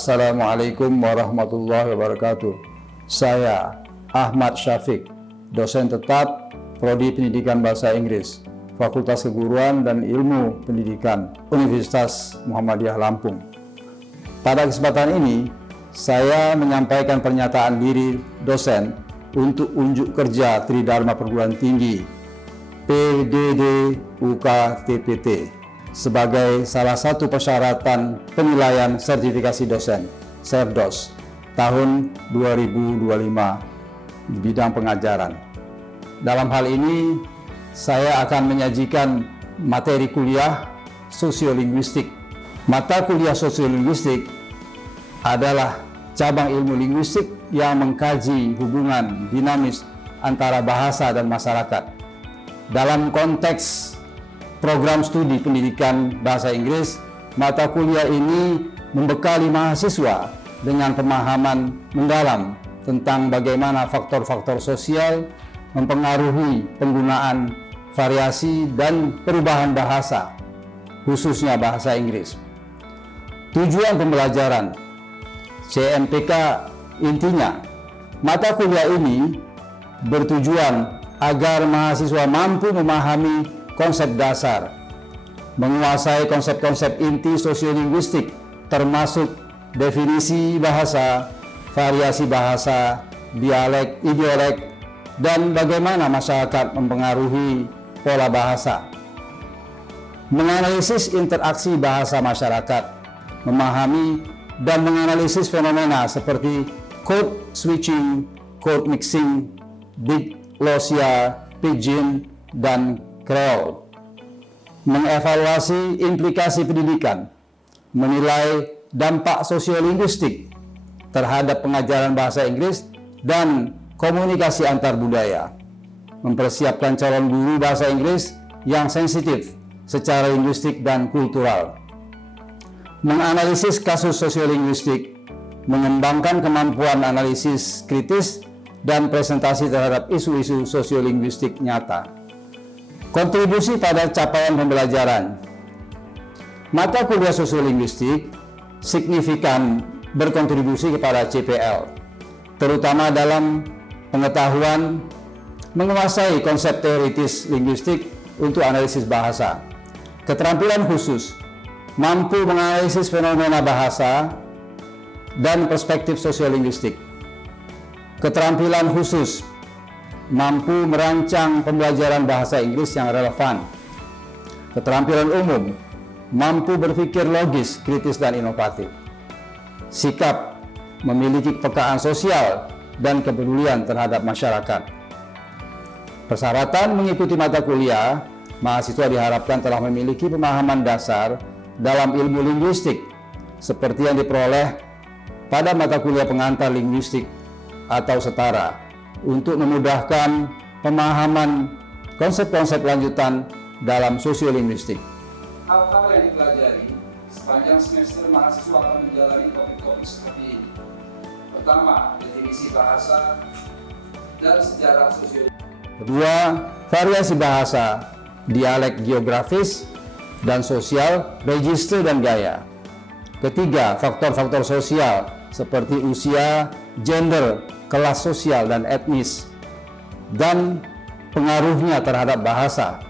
Assalamualaikum warahmatullahi wabarakatuh. Saya Ahmad Shafiq, dosen tetap Prodi Pendidikan Bahasa Inggris, Fakultas Keguruan dan Ilmu Pendidikan Universitas Muhammadiyah Lampung. Pada kesempatan ini, saya menyampaikan pernyataan diri dosen untuk unjuk kerja Tridharma Perguruan Tinggi PDD-UKTPT sebagai salah satu persyaratan penilaian sertifikasi dosen SERDOS tahun 2025 di bidang pengajaran. Dalam hal ini, saya akan menyajikan materi kuliah sosiolinguistik. Mata kuliah sosiolinguistik adalah cabang ilmu linguistik yang mengkaji hubungan dinamis antara bahasa dan masyarakat. Dalam konteks program studi pendidikan bahasa Inggris, mata kuliah ini membekali mahasiswa dengan pemahaman mendalam tentang bagaimana faktor-faktor sosial mempengaruhi penggunaan variasi dan perubahan bahasa, khususnya bahasa Inggris. Tujuan pembelajaran CMPK intinya, mata kuliah ini bertujuan agar mahasiswa mampu memahami konsep dasar, menguasai konsep-konsep inti sosiolinguistik termasuk definisi bahasa, variasi bahasa, dialek, idiolek, dan bagaimana masyarakat mempengaruhi pola bahasa. Menganalisis interaksi bahasa masyarakat, memahami dan menganalisis fenomena seperti code switching, code mixing, diglossia, pidgin, dan Creole. Mengevaluasi implikasi pendidikan, menilai dampak sosiolinguistik terhadap pengajaran bahasa Inggris dan komunikasi antar budaya, mempersiapkan calon guru bahasa Inggris yang sensitif secara linguistik dan kultural, menganalisis kasus sosiolinguistik, mengembangkan kemampuan analisis kritis dan presentasi terhadap isu-isu sosiolinguistik nyata. Kontribusi pada capaian pembelajaran. Mata kuliah sosiolinguistik signifikan berkontribusi kepada CPL, terutama dalam pengetahuan menguasai konsep teoritis linguistik untuk analisis bahasa. Keterampilan khusus, mampu menganalisis fenomena bahasa dan perspektif sosiolinguistik. Keterampilan khusus, mampu merancang pembelajaran bahasa Inggris yang relevan. Keterampilan umum, mampu berpikir logis, kritis, dan inovatif. Sikap, memiliki kepekaan sosial dan kepedulian terhadap masyarakat. Persyaratan mengikuti mata kuliah, mahasiswa diharapkan telah memiliki pemahaman dasar dalam ilmu linguistik, seperti yang diperoleh pada mata kuliah pengantar linguistik atau setara, untuk memudahkan pemahaman konsep-konsep lanjutan dalam sosiolinguistik. Hal-hal yang dipelajari sepanjang semester mahasiswa akan menjalani topik-topik seperti ini. Pertama, definisi bahasa dan sejarah sosiolinguistik. Kedua, variasi bahasa, dialek geografis dan sosial, register dan gaya. Ketiga, faktor-faktor sosial seperti usia, gender, kelas sosial dan etnis, dan pengaruhnya terhadap bahasa.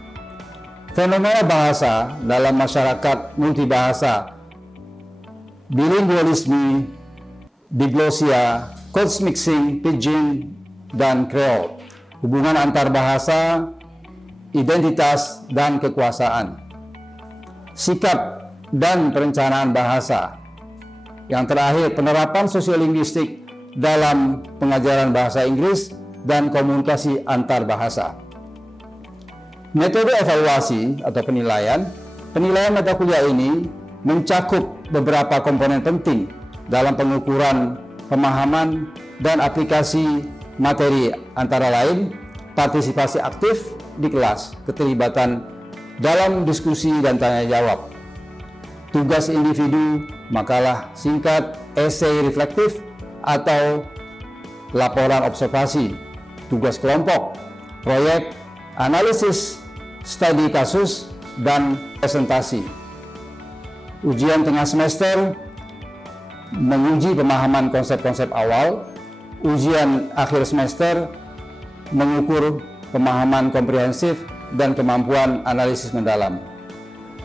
Fenomena bahasa dalam masyarakat multibahasa, bilingualisme, diglossia, code mixing, pidgin, dan Creole, hubungan antar bahasa, identitas, dan kekuasaan. Sikap dan perencanaan bahasa. Yang terakhir, penerapan sosiolinguistik dalam pengajaran bahasa Inggris dan komunikasi antar bahasa. Metode evaluasi atau penilaian mata kuliah ini mencakup beberapa komponen penting dalam pengukuran pemahaman dan aplikasi materi, antara lain partisipasi aktif di kelas, keterlibatan dalam diskusi dan tanya jawab, tugas individu, makalah singkat, esai reflektif, atau laporan observasi, tugas kelompok, proyek, analisis, studi kasus, dan presentasi. Ujian tengah semester menguji pemahaman konsep-konsep awal, ujian akhir semester mengukur pemahaman komprehensif dan kemampuan analisis mendalam.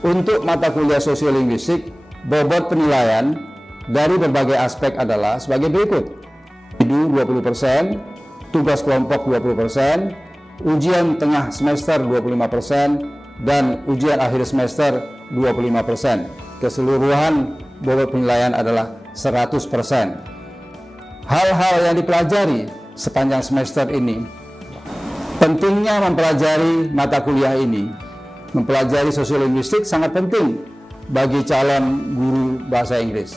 Untuk mata kuliah sosiolinguistik, bobot penilaian dari berbagai aspek adalah sebagai berikut: individu 20%, tugas kelompok 20%, ujian tengah semester 25%, dan ujian akhir semester 25%. Keseluruhan bobot penilaian adalah 100%. Hal-hal yang dipelajari sepanjang semester ini. Pentingnya mempelajari mata kuliah ini. Mempelajari sosiolinguistik sangat penting bagi calon guru bahasa Inggris,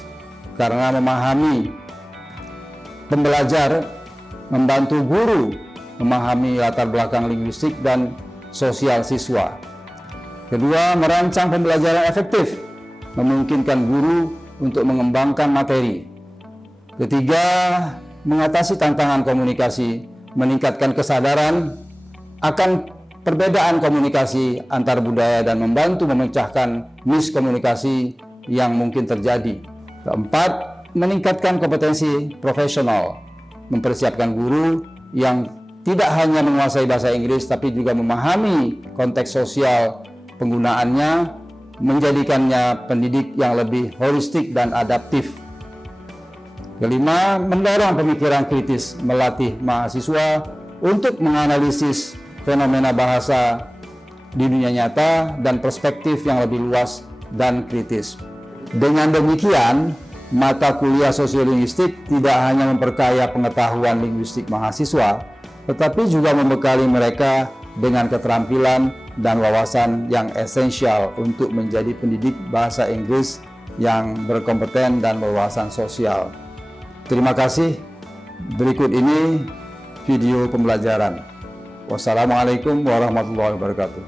karena memahami pembelajar membantu guru memahami latar belakang linguistik dan sosial siswa. Kedua, merancang pembelajaran efektif, memungkinkan guru untuk mengembangkan materi. Ketiga, mengatasi tantangan komunikasi, meningkatkan kesadaran akan perbedaan komunikasi antar budaya dan membantu memecahkan miskomunikasi yang mungkin terjadi. Keempat, meningkatkan kompetensi profesional, mempersiapkan guru yang tidak hanya menguasai bahasa Inggris tapi juga memahami konteks sosial penggunaannya, menjadikannya pendidik yang lebih holistik dan adaptif. Kelima, mendorong pemikiran kritis, melatih mahasiswa untuk menganalisis fenomena bahasa di dunia nyata dan perspektif yang lebih luas dan kritis. Dengan demikian, mata kuliah sosiolinguistik tidak hanya memperkaya pengetahuan linguistik mahasiswa, tetapi juga membekali mereka dengan keterampilan dan wawasan yang esensial untuk menjadi pendidik bahasa Inggris yang berkompeten dan berwawasan sosial. Terima kasih. Berikut ini video pembelajaran. Wassalamualaikum warahmatullahi wabarakatuh.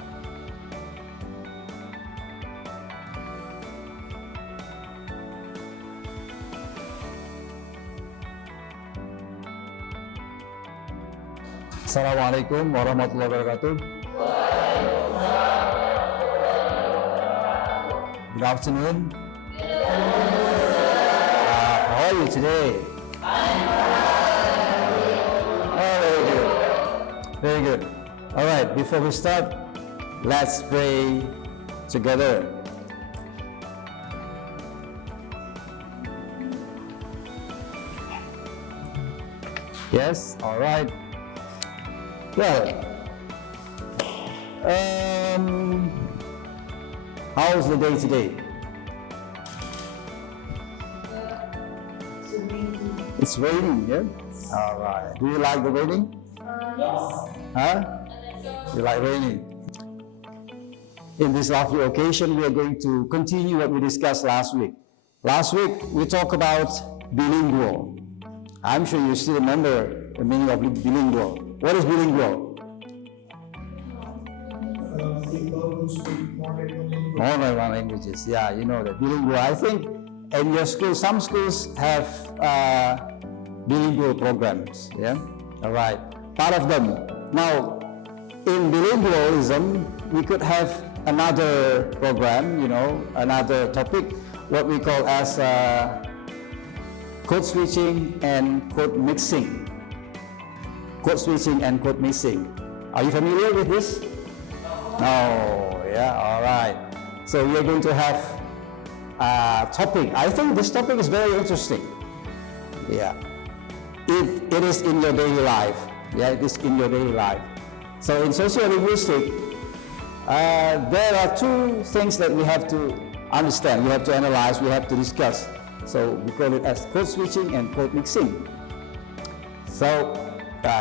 Assalamualaikum warahmatullahi wabarakatuh. Good afternoon. How are you today? Very good. All right, before we start, let's pray together. Yes, all right. Well, how's the day today? It's raining, yeah? All right. Do you like the raining? Yes. Huh? You like raining? In this lovely occasion, we are going to continue what we discussed last week. Last week, we talked about bilingual. I'm sure you still remember the meaning of bilingual. What is bilingual? People who speak more More than one languages. Yeah, you know that. Bilingual. I think in your school, some schools have bilingual programs. Yeah? All right. Part of them. Now, in bilingualism, we could have another program, another topic, what we call as code switching and code mixing. Code switching and code mixing. Are you familiar with this? No. Yeah, all right. So we're going to have a topic. I think this topic is very interesting. Yeah. It is in your daily life. Yeah, it is in your daily life. So in sociolinguistics, there are two things that we have to understand, we have to analyze, we have to discuss. So we call it as code switching and code mixing. So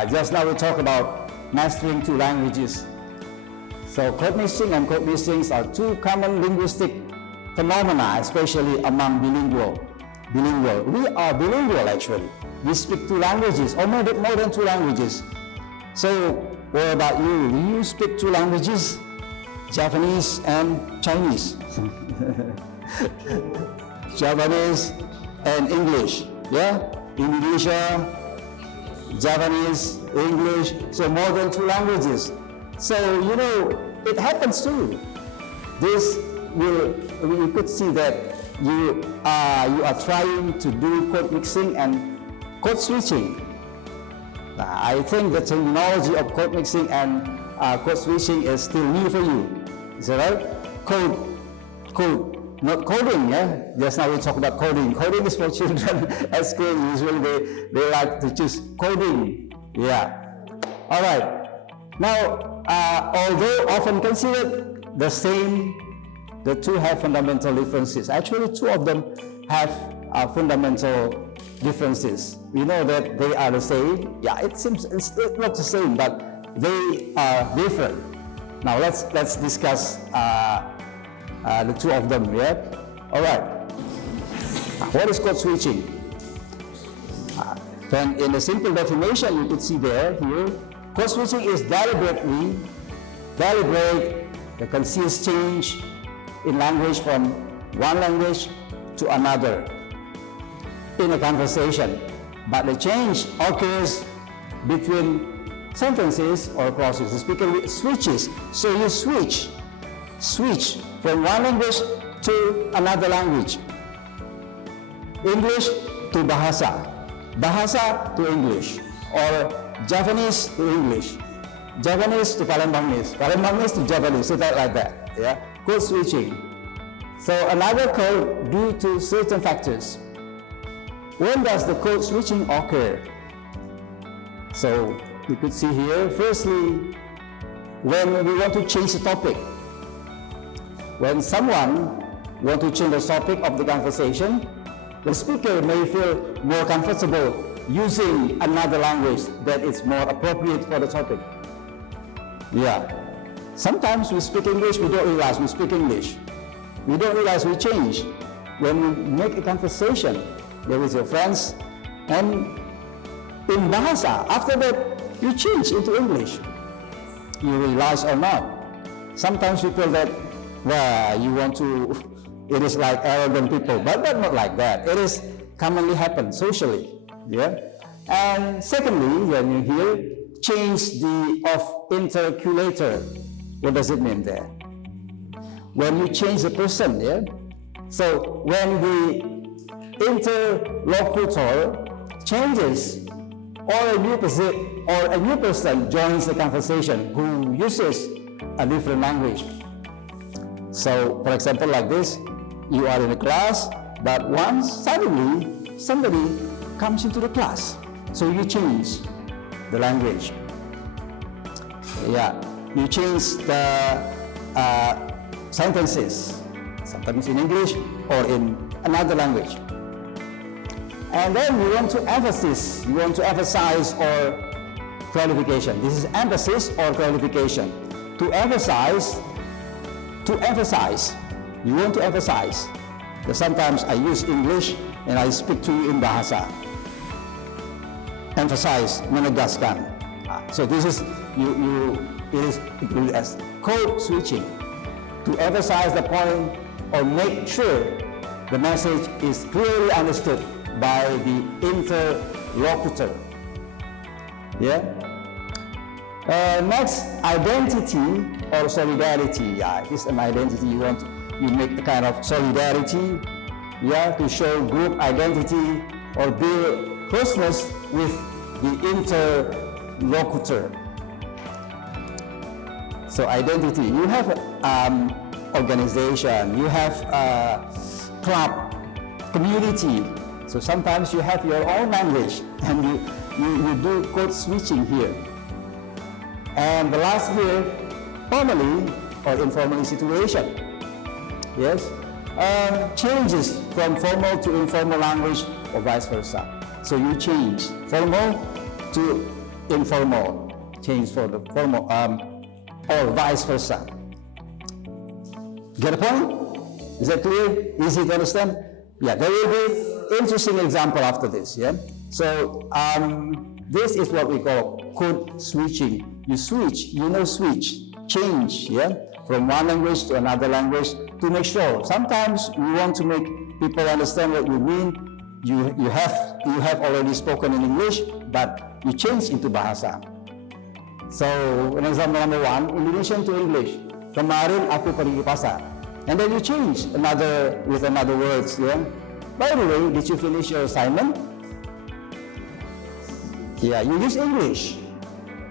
just now we talked about mastering two languages. So code mixing and code mixing are two common linguistic phenomena, especially among bilingual. We are bilingual actually. We speak two languages, or more than two languages. So, what about you? Do you speak two languages? Japanese and Chinese. Japanese and English. Yeah? Indonesia, Japanese, English. So, more than two languages. So, it happens too. We could see that you are trying to do code mixing and code switching. I think the terminology of code mixing and code switching is still new for you. Is that right? Code, not coding, yeah? Just now we talked about coding. Coding is for children at school. Usually they like to choose coding. Yeah. All right. Now, although often considered the same, the two have fundamental differences. Actually, two of them have fundamental differences. We know that they are the same. Yeah, it seems it's not the same, but they are different. Now let's discuss the two of them. Yeah. All right. What is code switching? Then, in the simple definition, you could see here. Code switching is deliberate, the conscious change in language from one language to another in a conversation, but the change occurs between sentences or clauses. The speaker switches, so you switch from one language to another language. English to Bahasa, Bahasa to English, or Japanese to English, Japanese to Palembangese, Palembangese to Japanese, so that like that. Yeah, code switching. So another code due to certain factors. When does the code switching occur? So you could see here, firstly, when we want to change the topic. When someone wants to change the topic of the conversation, the speaker may feel more comfortable using another language that is more appropriate for the topic. Yeah. Sometimes we speak English, we don't realize we speak English. We don't realize we change. When we make a conversation with your friends, and in Bahasa, after that, you change into English. You realize or not. Sometimes we feel that, well, you want to, it is like arrogant people, but not like that. It is commonly happen socially. Yeah. And secondly, when you hear change the of interculator, what does it mean there? When you change the person, yeah. So when the interlocutor changes, or a new person joins the conversation who uses a different language. So, for example, like this, you are in a class, but once suddenly somebody comes into the class, so you change the language. Yeah, you change the sentences, sometimes in English or in another language. And then you want to emphasize or clarification. This is emphasis or clarification. To emphasize, you want to emphasize. Because sometimes I use English and I speak to you in Bahasa. Emphasize, menegaskan. So this is, it is included as code switching. To emphasize the point or make sure the message is clearly understood by the interlocutor. Yeah. Next, identity or solidarity. Yeah, it's an identity. You make a kind of solidarity. Yeah, to show group identity or build closeness with the interlocutor. So identity. You have organization. You have club, community. So sometimes you have your own language and you do code switching here. And the last here, formally or informally situation. Yes, changes from formal to informal language or vice versa. So you change formal to informal, change for the formal or vice versa. Get a point? Is that clear? Easy to understand? Yeah, there will be interesting example after this. Yeah. So this is what we call code switching. You switch, switch, change. Yeah, from one language to another language to make sure. Sometimes we want to make people understand what you mean. You have already spoken in English, but you change into Bahasa. So, example number one, Indonesian to English. Kemarin aku pergi ke pasar. and then you change with another words. Yeah. By the way, did you finish your assignment? Yeah, you use English.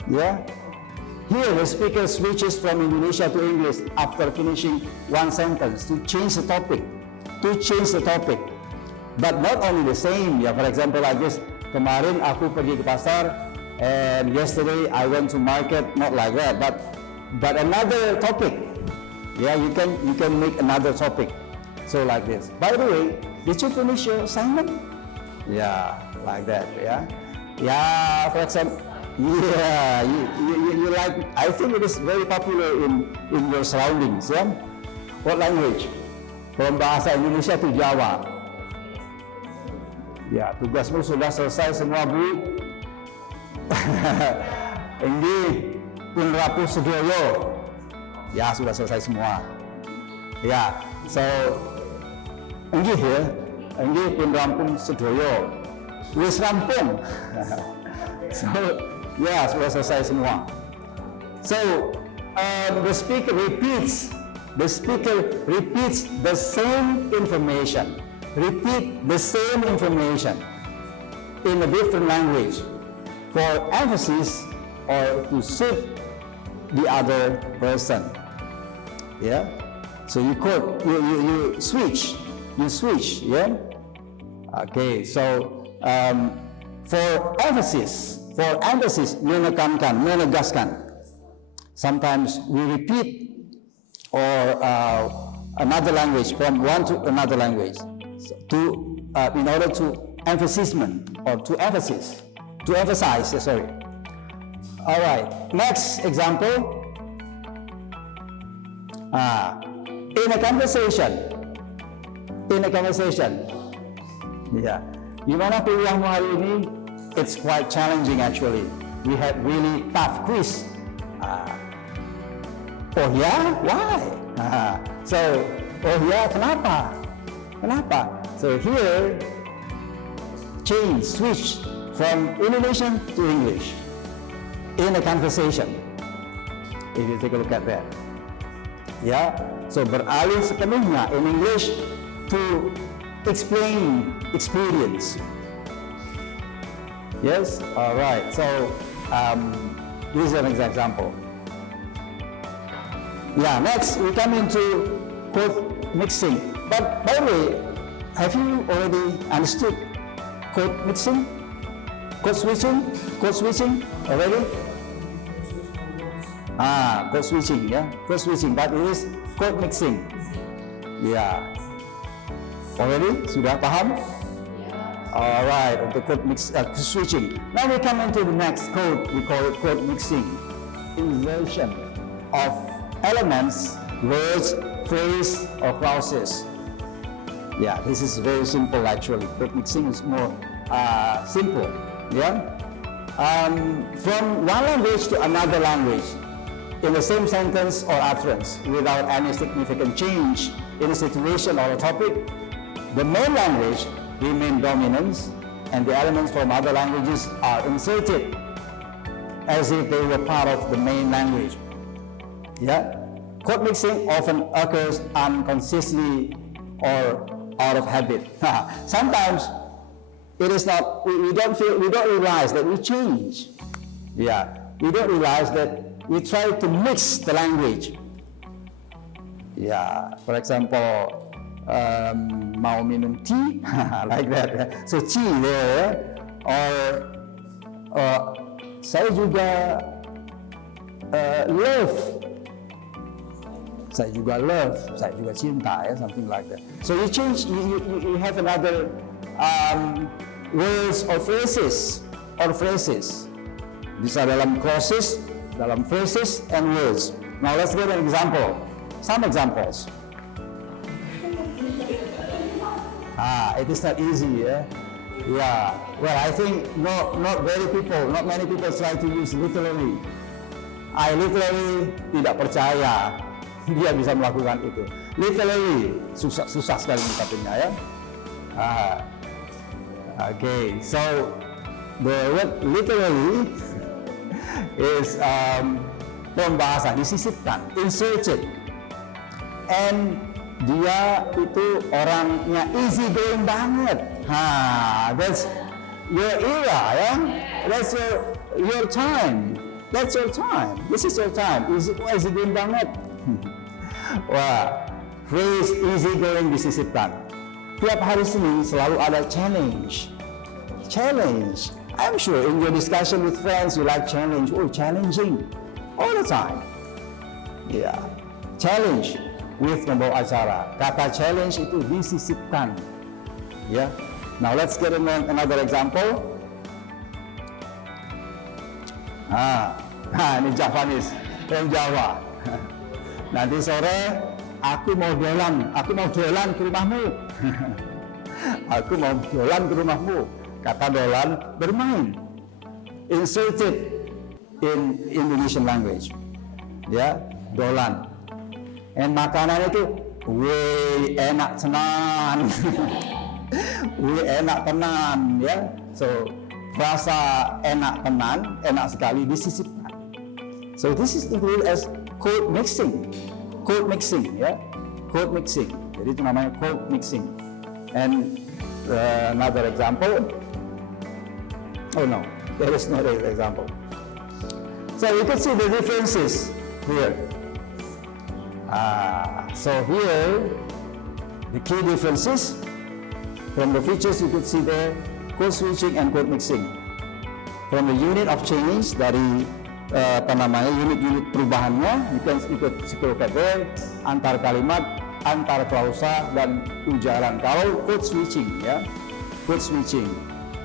Yeah. Here, the speaker switches from Indonesia to English after finishing one sentence to change the topic. But not only the same. Yeah, for example, like this. Kemarin aku pergi ke pasar, and yesterday I went to market. Not like that, but another topic. Yeah, you can make another topic. So like this. By the way, did you finish your assignment? Yeah, like that. Yeah. Yeah, for example, yeah, you like, I think it is very popular in your surroundings, yeah? What language? From bahasa Indonesia to Jawa. Ya, tugasmu sudah selesai semua, Bu. Enggih, pun rapuh sedoyo. Ya, sudah selesai semua. Ya, so, enggih ya, enggih pun rampung sedoyo. Wis rampung. So, ya, sudah selesai semua. So, the speaker repeats the same information. Repeat the same information in a different language for emphasis or to suit the other person. Yeah. So you switch. Yeah. Okay. So for emphasis, menegaskan. Sometimes we repeat or another language from one to another language in order to emphasize. Sorry. All right. Next example. In a conversation. Yeah. Gimana kuliahmu hari ini? It's quite challenging actually. We had really tough quiz. Oh yeah? Why? So, oh yeah, kenapa? So here, switch from Indonesian to English in a conversation. If you take a look at that. Yeah, so beralih sepenuhnya in English to explain experience. Yes, all right. So this is an example. Yeah, next we come into code mixing. But by the way, have you already understood code mixing? Code switching already? Code switching, yeah, code switching. But it is code mixing. Yeah. Already? Sudah paham? All right, untuk code switching. Now we come into the next code. We call it code mixing. Inversion of elements, words, phrase, or clauses. Yeah, this is very simple actually. Code mixing is more simple. Yeah. From one language to another language in the same sentence or utterance without any significant change in a situation or a topic, the main language remain dominant and the elements from other languages are inserted as if they were part of the main language. Yeah? Code mixing often occurs unconsciously or out of habit. Sometimes it is not, we don't realize that we change. Yeah, we don't realize that we try to mix the language. Yeah, for example, mau minum tea, like that. Yeah. So tea there, or saya juga love. Saya juga cinta, yeah, something like that. So you change, you have another words or phrases. These are dalam clauses, dalam phrases and words. Now let's get an example. Some examples. It is not easy, yeah. Yeah. Well, I think not many people try to use literally. I literally tidak percaya dia bisa melakukan itu. Literally susah sekali mengucapkannya, ya. Okay, so the word literally is from bahasa disisipkan, inserted, and Dia itu orangnya easy going banget. That's your era, ya. That's your time. That's your time. This is your time. Easy going banget. Wah, phrase easy going disisipkan. Tiap hari Senin selalu ada challenge. Challenge. I'm sure in your discussion with friends you like challenge. Oh, challenging all the time. Yeah. Challenge with membawa acara. Kata challenge itu disisipkan. Ya. Yeah. Now let's get another example. Ini Javanese, yang Jawa. Nanti sore aku mau dolan ke rumahmu. Aku mau dolan ke rumahmu. Kata dolan bermain. Inserted in Indonesian language. Ya, dolan. And makanan itu, wih enak tenan. Wih enak tenan, ya. So rasa enak tenan, enak sekali disisipkan. So this is included as code mixing. Code mixing, ya. Code mixing. Jadi itu namanya code mixing. And another example. Oh no, there is no other example. So you can see the differences here. So here, the key differences from the features you could see there, code switching and code mixing. From the unit of change dari unit-unit perubahannya, you could scroll there, antar kalimat, antar klausa dan ujaran. Kalau code switching, ya, code switching.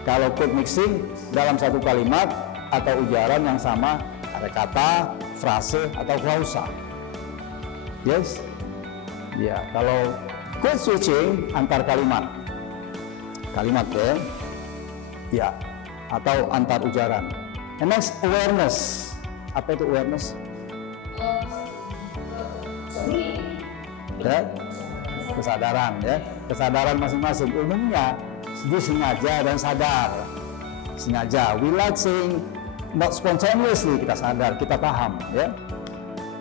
Kalau code mixing dalam satu kalimat atau ujaran yang sama ada kata, frase atau klausa. Yes? Ya, kalau code switching antar kalimat, ya, ya, atau antar ujaran. And next, awareness. Apa itu awareness? Ya, kesadaran, ya, kesadaran masing-masing. Umumnya dia sengaja dan sadar. Sengaja. We like saying not spontaneously, kita sadar, kita paham, ya.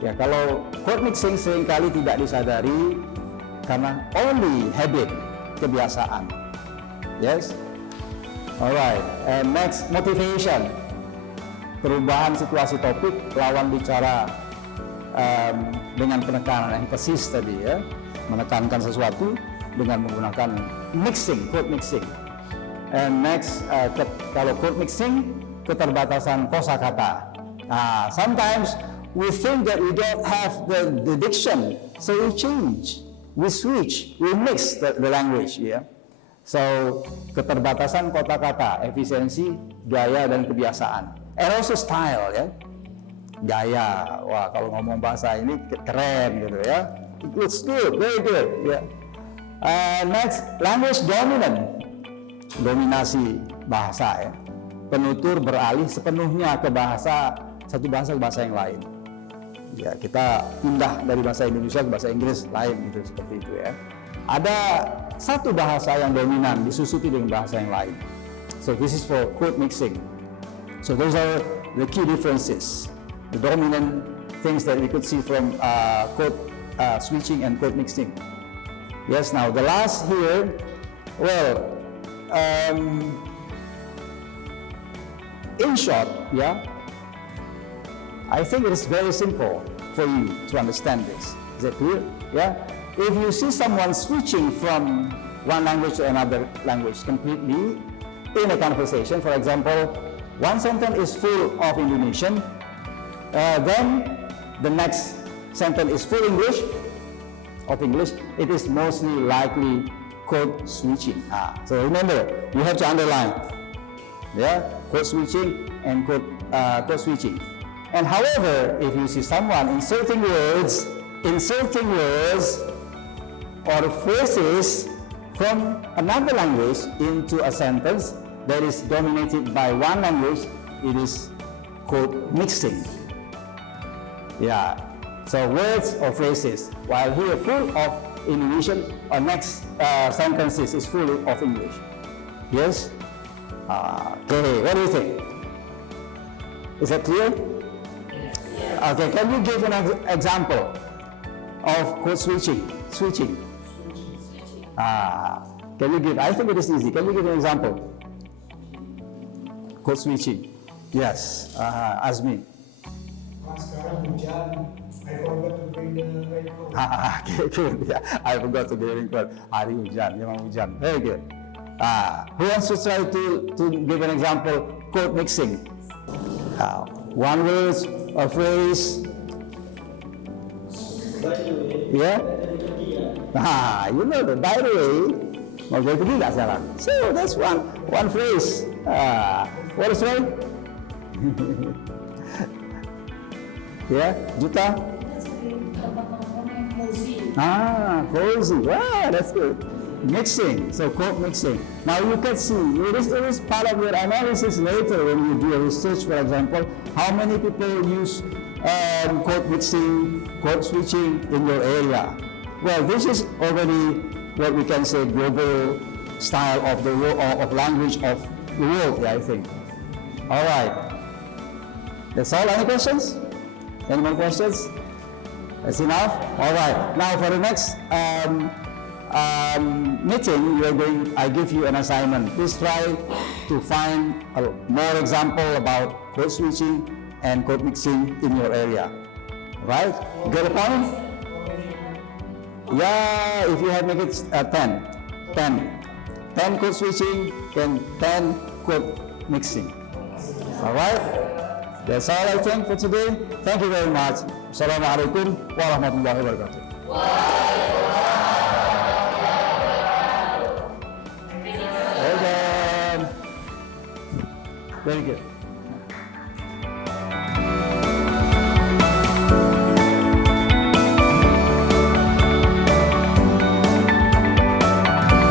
Ya, kalau code mixing seringkali tidak disadari karena only habit, kebiasaan. Yes. Alright. And next, motivation. Perubahan situasi topik, lawan bicara dengan penekanan emphasis tadi, ya, menekankan sesuatu dengan menggunakan mixing, code mixing. And next, kalau code mixing, keterbatasan kosakata. Sometimes we think that we don't have the diction, so we change, we switch, we mix the language, ya. So keterbatasan kata-kata, efisiensi, gaya dan kebiasaan. And also style, ya. Gaya, wah kalau ngomong bahasa ini keren gitu, ya. It's good, very good, ya. Next, language dominant, dominasi bahasa, ya. Penutur beralih sepenuhnya ke satu bahasa ke bahasa yang lain. Ya, kita pindah dari bahasa Indonesia ke bahasa Inggris lain gitu, seperti itu, ya. Ada satu bahasa yang dominan disusupi dengan bahasa yang lain. So this is for code mixing. So those are the key differences, the dominant things that we could see from code switching and code mixing. Yes, now the last here, well, in short, yeah, I think it is very simple for you to understand this. Is that clear? Yeah. If you see someone switching from one language to another language completely in a conversation, for example, one sentence is full of Indonesian, then the next sentence is full English, it is mostly likely code switching. So remember, you have to underline, yeah, code switching and code switching. And however, if you see someone inserting words or phrases from another language into a sentence that is dominated by one language, it is code mixing. Yeah, so words or phrases, while here full of Indonesian, or next sentences is full of English. Yes? Okay, what do you think? Is that clear? Okay, can you give an example of code switching? switching. Can you give? I think it is easy. Can you give an example? Code switching. Yes. Azmi. Sekarang hujan. I forgot to bring the raincoat. Okay, good. Yeah, I forgot to give raincoat. Hari hujan, memang hujan. Very good. Who wants to try to give an example? Code mixing. One word, a phrase. Yeah. You know that. By the way, mau pergi tak salah. So that's one phrase. What is right? Yeah, Juta. Cozy. Wow, that's good. Mixing. So code mixing. Now you can see it is part of your analysis later when you do a research, for example, how many people use code mixing, code switching in your area. Well, this is already what we can say global style of the world, of language of the world. Yeah, I think. All right. That's all. Any questions? Any more questions? That's enough. All right. Now for the next meeting, I give you an assignment. Please try to find more example about code switching and code mixing in your area. Right? Get a point? Yeah, if you have make it 10 code switching and 10 code mixing. All right? That's all I think for today. Thank you very much. Assalamualaikum warahmatullahi wabarakatuh. Very good.